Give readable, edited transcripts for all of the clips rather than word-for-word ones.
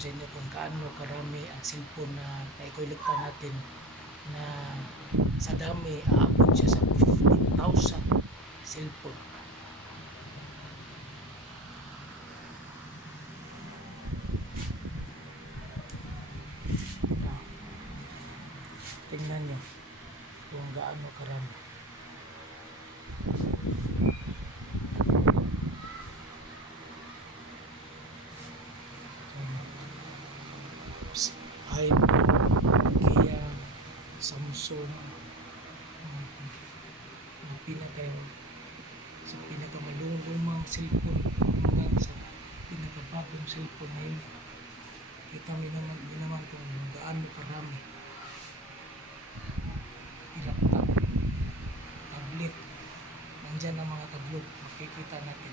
sa inyo kung kaano karami ang cellphone na naikolekta natin, na sa dami aabot siya sa 50,000 cellphone. Tingnan nyo kung gaano karami. iPhone, Nokia, Samsung, sa pinakamalulumang cellphone hanggang sa pinakabagong cellphone na yun. Kita mo naman kung gaano karami. Laptop, tablet, nandyan ang mga tablog, makikita natin.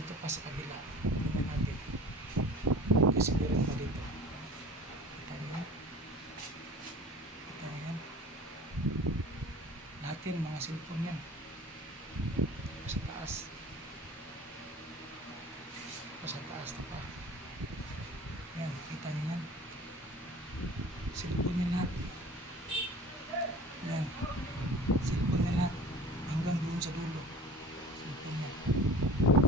Dito pa sa kabila, tingnan natin. Kasi meron pa dito. Kita nyo? Kita nyo? Lahat yan, mga cellphone yan. Sa taas. Sa taas na pa. Yan, kita nyo yan. Cellphone yan lahat. Yan. Cellphone yan lahat. Hanggang doon sa dulo. Cellphone yan.